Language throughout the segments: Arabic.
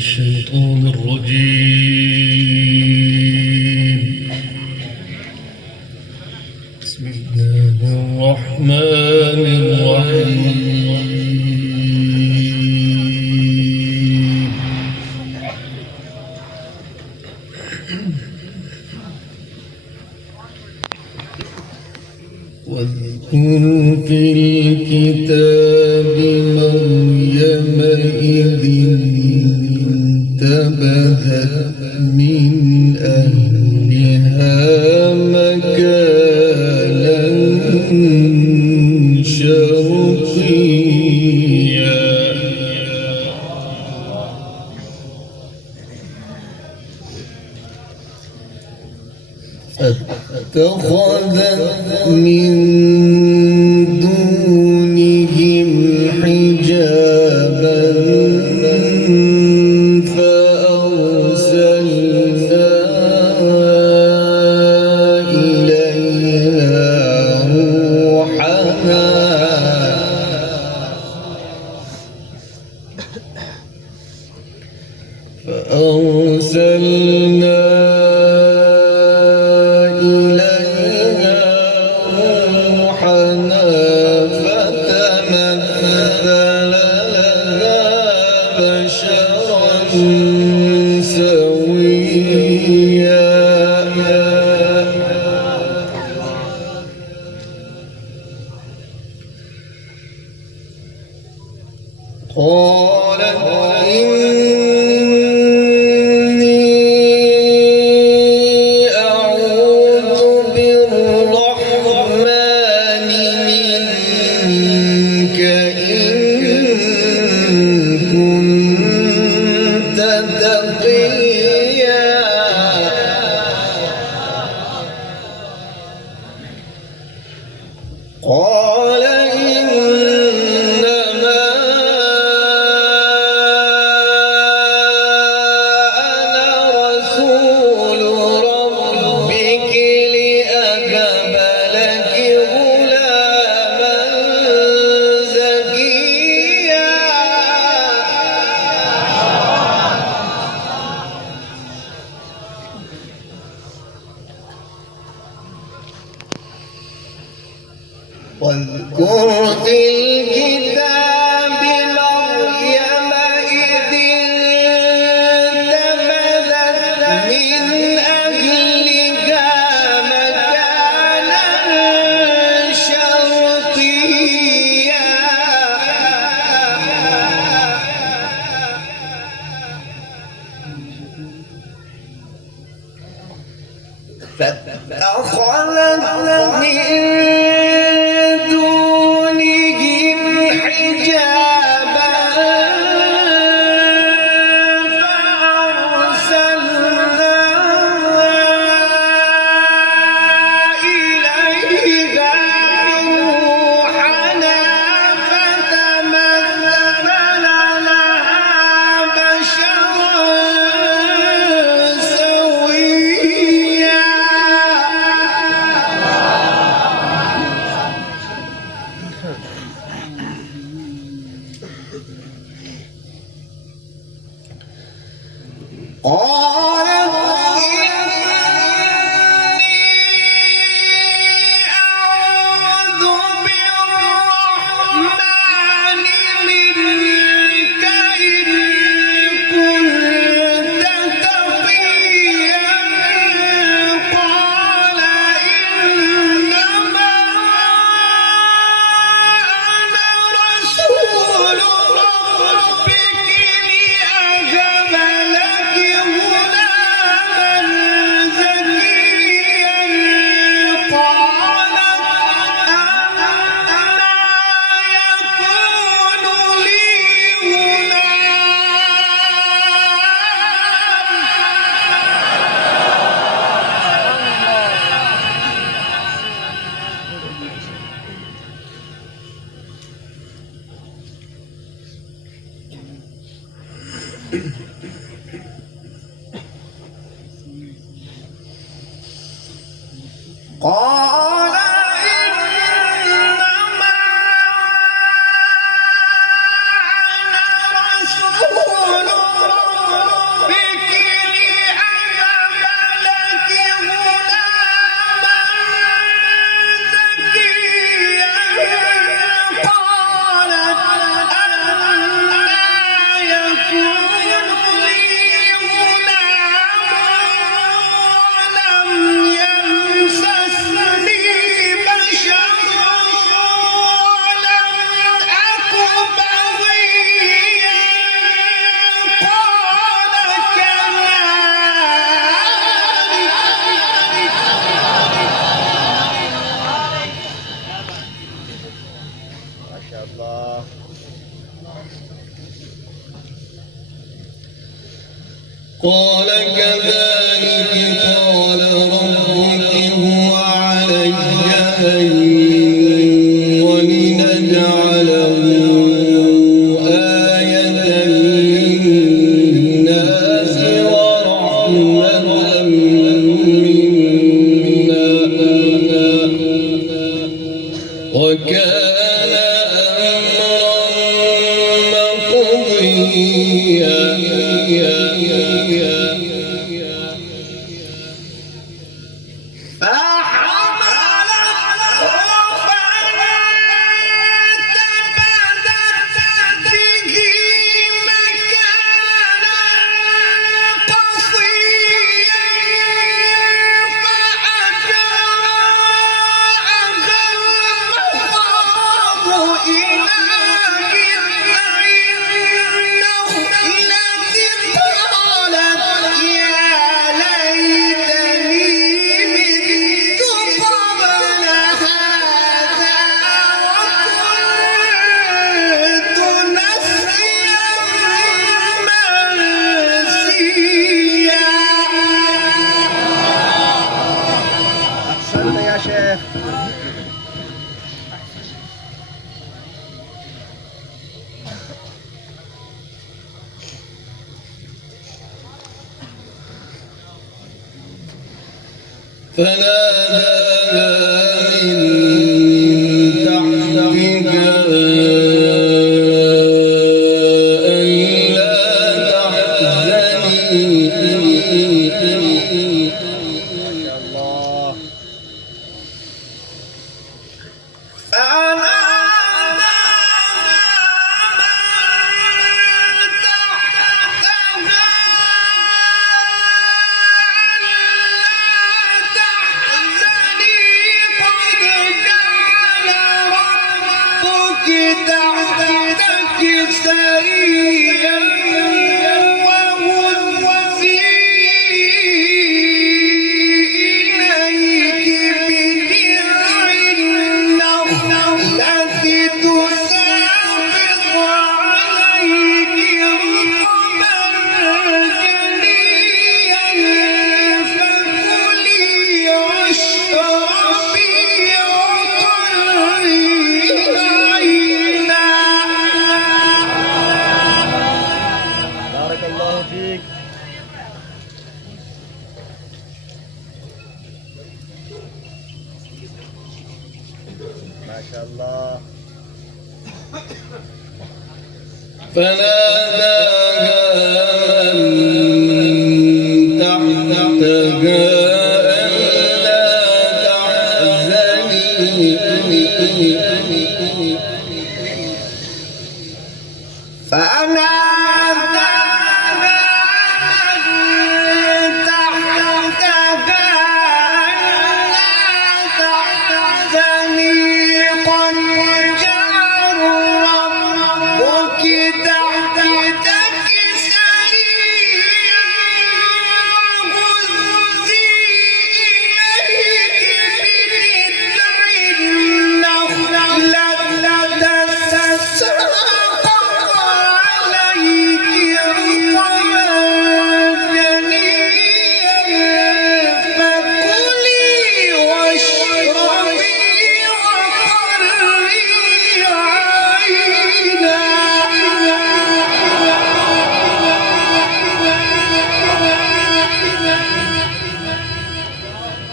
الشيطان الرجيم. بسم الله الرحمن الرحيم. واذكر في الكتاب مريم إذ انتبذت من أهلها مكانا شرقيا فاتخذت من دونهم حجابا فأرسلنا إليها روحنا فتمثل لها بشرا سويا قالت قال إنما أنا رسول ربك لأهب لك غلاما زكيا واذكر في الكتاب مريم إذ انتبذت من أهلها مكانا شرقيا فاتخذت من دونهم حجابا فأرسلنا إليها روحنا فتمثل لها بشرا سويا قالت إني أعوذ بالرحمن منك إن كنت تقيا قال إنما أنا رسول ربك لأهب لك غلاما زكيا قالت أنى يكون لي قال إنما أنا رسول قال كذلك قال ربك هو علي هين ولنجعله آية للناس ورحمة منا وكان أمرا مقضيا يا شيخ. فناداها من تحتها ألا تحزني يا الله. بارك الله فيك. ما شاء الله. فناداها من تحتها ألا تحزني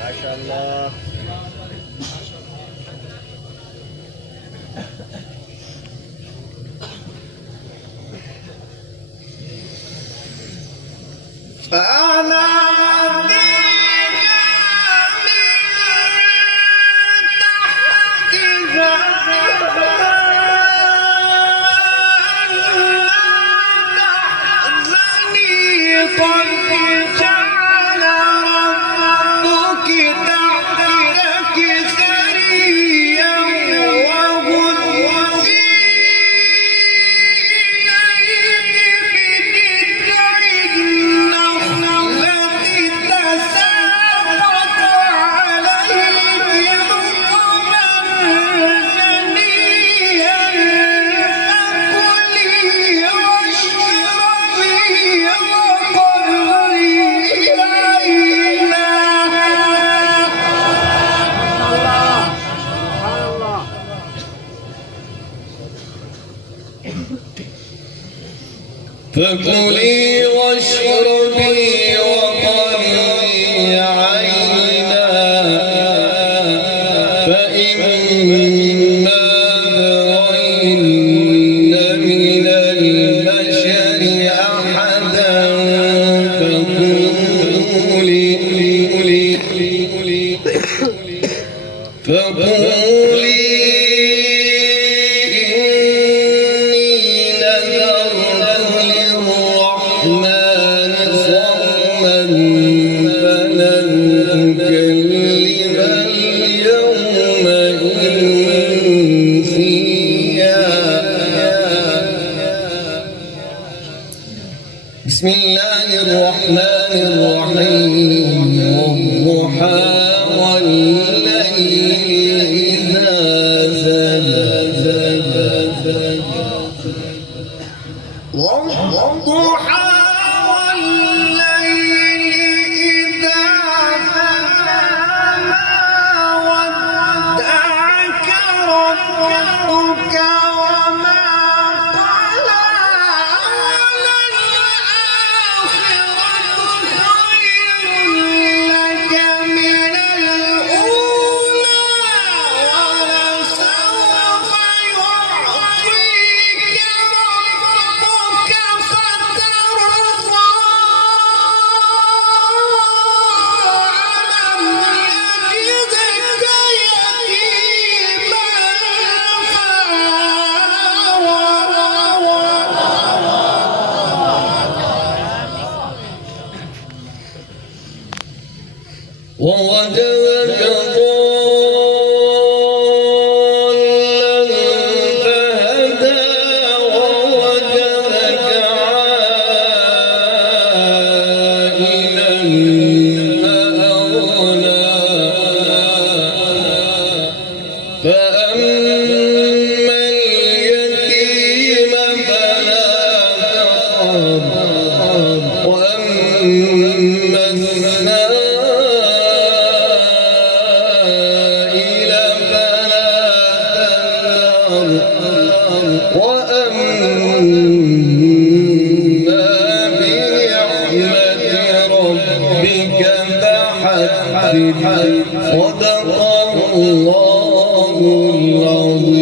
ما شاء الله. فكلي واشربي وقري عينا فإما ترين من البشر أحدا فقولي بسم الله الرحمن الرحيم والضحى والليل إذا سجى والضحى والليل إذا سجى ما ودعك ربك وما قلى ووجدك ضالا فهدى ووجدك عائلا فأغنى فأما اليتيم فلا تقهر وأما وأما بنعمة ربك فحدث صدق الله العظيم.